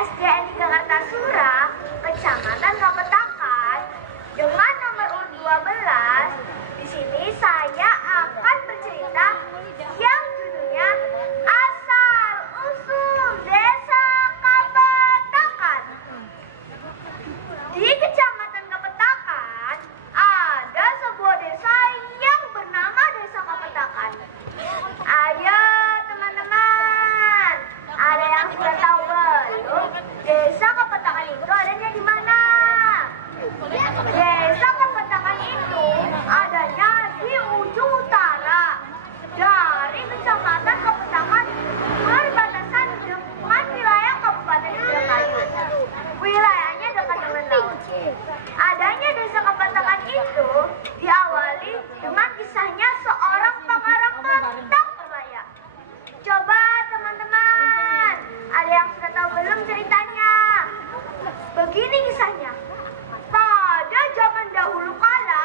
SDN 3 Kartasura, Kecamatan Kapetakan, dengan nomor urut 12. Di sini saya akan bercerita yang judulnya Asal Usul Desa Kapetakan. Di Kecamatan Kapetakan ada sebuah desa yang bernama Desa Kapetakan. Ayo teman-teman, ada yang sudah tahu belum? Desa Kapetakan itu adanya di mana? Desa Kapetakan itu adanya di ujung utara dari Kecamatan Kapetakan, berbatasan dengan wilayah Kabupaten Indramayu. Wilayahnya dekat dengan laut. Adanya Desa Kapetakan itu diawali dengan kisahnya seorang pengarang tentang kebaya. Coba teman-teman, ada yang sudah tahu belum ceritanya? Begini kisahnya. Pada zaman dahulu kala,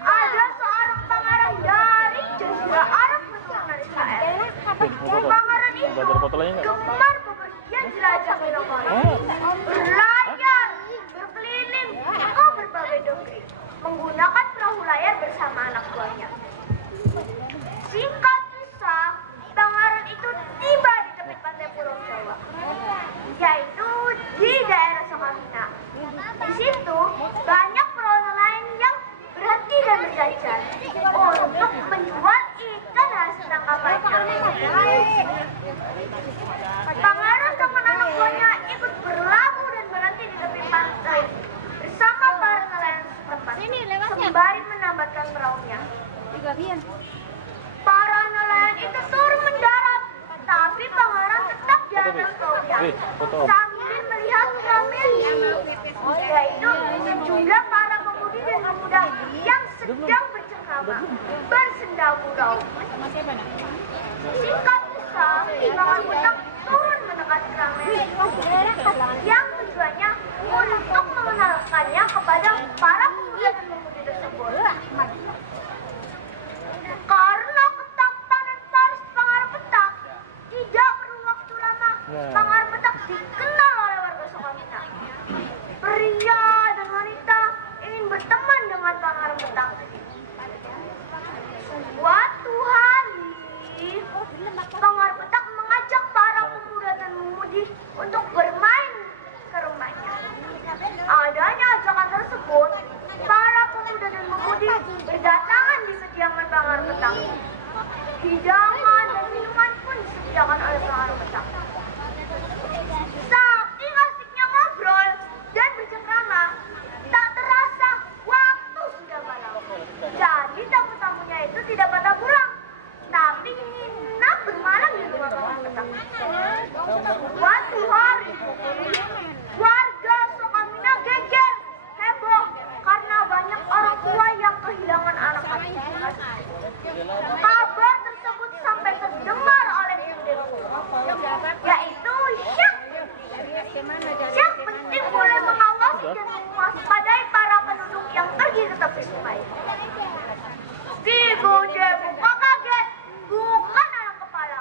ada seorang pangeran dari Jazirah Arab keturunan Israel. Pangeran itu gemar bepergian jelajah ke negara, berlayar, berkeliling ke berbagai negeri, menggunakan perahu layar bersama anak buahnya. Singkat kisah, pangeran itu tiba di tepi pantai Pulau Jawa, yaitu di daerah Sakamina. Di situ banyak perahu nelayan yang berhenti dan berjajar untuk menjual ikan hasil tangkapannya. Pangeran dengan anak buahnya ikut berlabuh dan berhenti di tepi pantai bersama para nelayan setempat, sembari menambatkan perahunya. Para nelayan itu turun mendarat, tapi pangeran tetap di atas perahunya sambil melihat kambing, yaitu sejumlah para pemudi dan pemuda yang sedang bercengkrama, bersendau-gurau. Singkat kisah, pangeran Petak turun mendekati kambing yang tujuannya untuk mengenalkannya kepada para pemuda dan pemudi tersebut. Karena ketampanan Paris Pangeran Petak, tidak perlu waktu lama, Pangeran Petak dikenal oleh warga Sakamina. Pria dan wanita ingin berteman dengan Pangeran Petak. Suatu hari, Pangeran Petak mengajak para pemuda dan pemudi untuk bermain ke rumahnya. Adanya ajakan tersebut, para pemuda dan pemudi berdatangan di kediaman Pangeran Petak. Hidangan dan minuman pun disediakan oleh Pangeran Petak. Saking asiknya ngobrol dan bercengkrama, tak terasa waktu sudah malam. Jadi tamu-tamunya itu tidak pada pulang, tapi nginap bermalam di rumah Pangeran Petak. Suatu hari, warga Sakamina geger, heboh karena banyak orang tua yang kehilangan anak-anak. Kabar tersebut sampai terdengar oleh Dewi, yaitu Syekh. Syekh penting boleh mengawasi dan mewaspadai para penduduk yang pergi ke tepi sungai. Ki Gede Buka kaget, bukan anak kepala,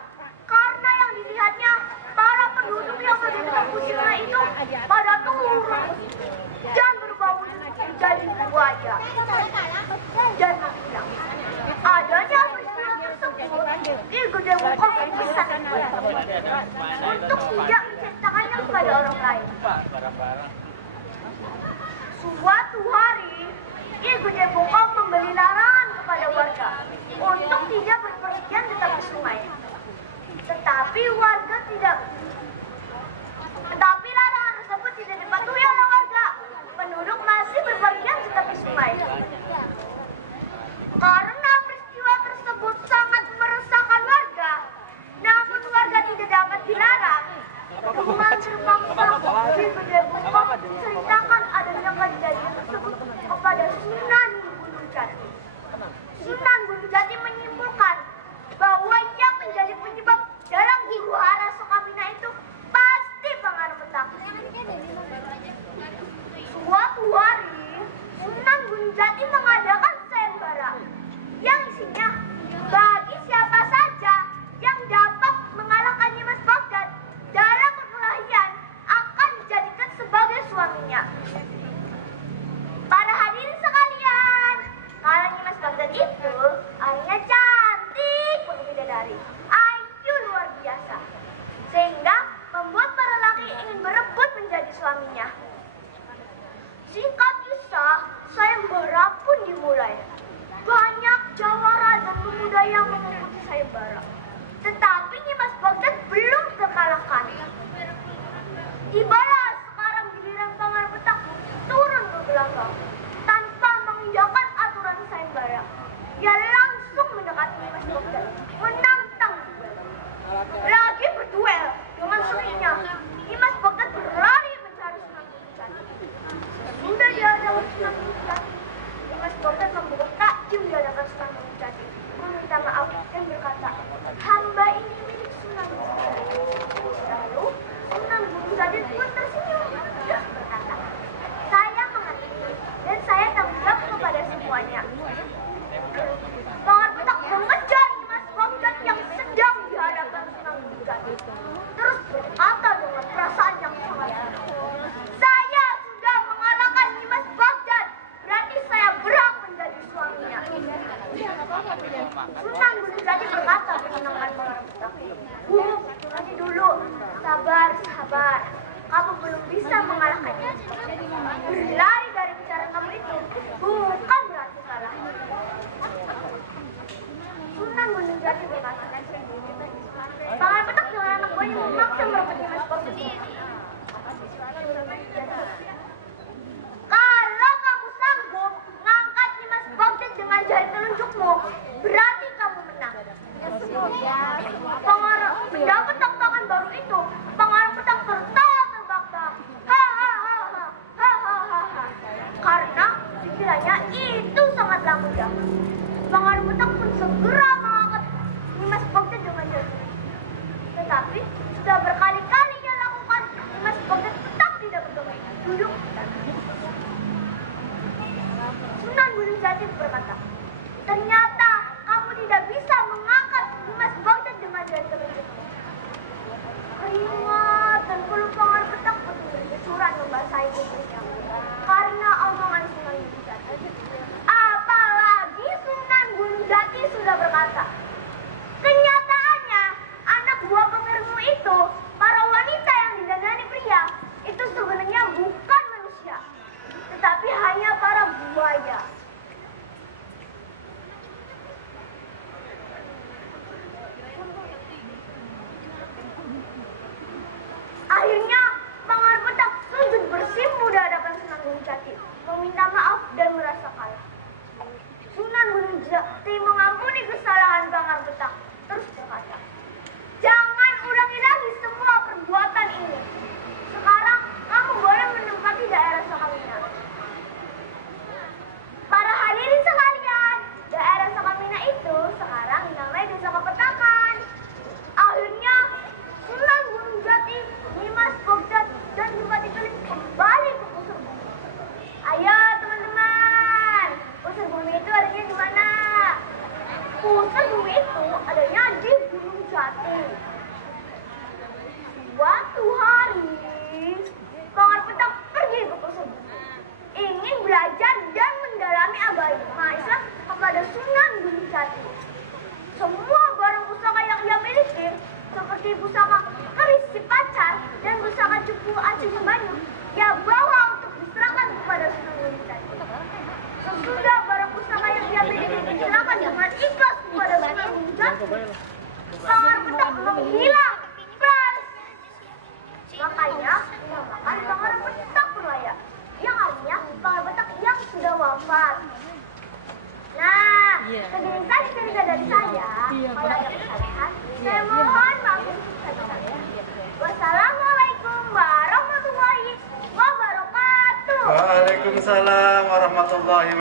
karena yang dilihatnya para penduduk yang pergi ke tepi sungai itu pada turun dan berbau menjadi buaya dan menghilang. Adanya peristiwa tersebut, Ki Gede Buka berpesan untuk tidak menceritakannya kepada orang lain. Suatu hari, Ki Gede Buka memberi larangan kepada warga untuk tidak berpergian ke tepi sungai. Tetapi larangan tersebut tidak dipatuhi oleh warga. Penduduk masih berpergian ke tepi sungai. Karena peristiwa tersebut sangat meresahkan warga, namun warga tidak dapat dilarang. Dengan terpaksa, Ki Gede Buka menceritakan adanya kejadian tersebut kepada Sunan Gunung Jati. Sunan Gunung Jati menyimpulkan bahwa yang menjadi penyebab dalam huru hara Sakamina itu pasti Pangeran Petak. Suatu hari, Sunan Gunung Jati mengadakan sayembara yang isinya bagi siapa saja yang dapat mengalahkan Nyimas Baghdad dalam perkelahian akan terus berkata dengan perasaan yang sangat dalam, "Saya sudah mengalahkan Nimas Baghdad, berarti saya berhak menjadi suaminya." Sunan Gunung Jati berkata menenangkan Pangeran Betak, "Bu, nanti dulu, sabar. Kamu belum bisa mengalahkannya. Berlari dari bicara kamu itu bukan berarti kalah." Sunan Gunung Jati berkata, "Pangeran Betak dengan anak buahnya memaksa merebut Nimas Baghdad. Kalau kamu sanggup mengangkat Nimas Baghdad dengan jari telunjukmu, berarti kamu menang." Pangeran mendapat tangkapan baru itu. Pangeran Betak tertawa terbahak-bahak. Hahaha. Karena pikirannya itu sangatlah mudah. Pangeran Betak pun segera mengangkat Nimas Baghdad dengan jari. Tetapi sudah berkali-kali ia lakukan, Nimas Baghdad tetap tidak bergeming, duduk di tanah. Sunan Gunung Jati berkata, "Ternyata kamu tidak bisa mengangkat Nimas Baghdad dengan jari telunjukmu." Keringat dan bulu Pangeran Betak pun berdesuran membasahi tubuhnya karena omongan Sunan Gunung Jati. Apalagi Sunan Gunung Jati sudah berkata, "Kenyataannya anak buah pengeringmu itu, para wanita yang didandani pria, itu sebenarnya bukan manusia, tetapi hanya para buaya." Akhirnya Pangeran Betak sujud bersimpuh di hadapan Sunan Gunung Jati, meminta maaf dan merasa kalah. Sunan Gunung Jati mengampuni kesalahan Pangeran Betak, terus berkata, "Jangan ulangi lagi semua perbuatan ini. Sekarang kamu boleh menempati daerah Sakamina." Para hadirin sekalian, daerah Sakamina itu sekarang dinamai Desa Kapetakan. Akhirnya Sunan Gunung Jati, Nimas Baghdad, dan Bupati Keling kembali ke pusar bumi. Ayo teman-teman, pusar bumi itu adanya di mana? Pusar bumi itu adanya di Gunung Jati. Suatu hari, Pangeran Betak pergi ke pusar bumi, ingin belajar dan mendalami agama Islam kepada Sunan Gunung Jati. Semua barang pusaka yang ia miliki, seperti pusaka keris si pacar dan pusaka cupu acuh banyu, ia bawa untuk diserahkan kepada Sunan Gunung Jati. Sesudah barang pusaka yang ia miliki diserahkan dengan ikhlas kepada Sunan Gunung Jati, Pangeran Betak menghilang. Makanya dinamakan Pangeran Betak Permaya, yang artinya Pangeran Betak yang sudah wafat. Nah, segini saja cerita dari saya. Kalau ada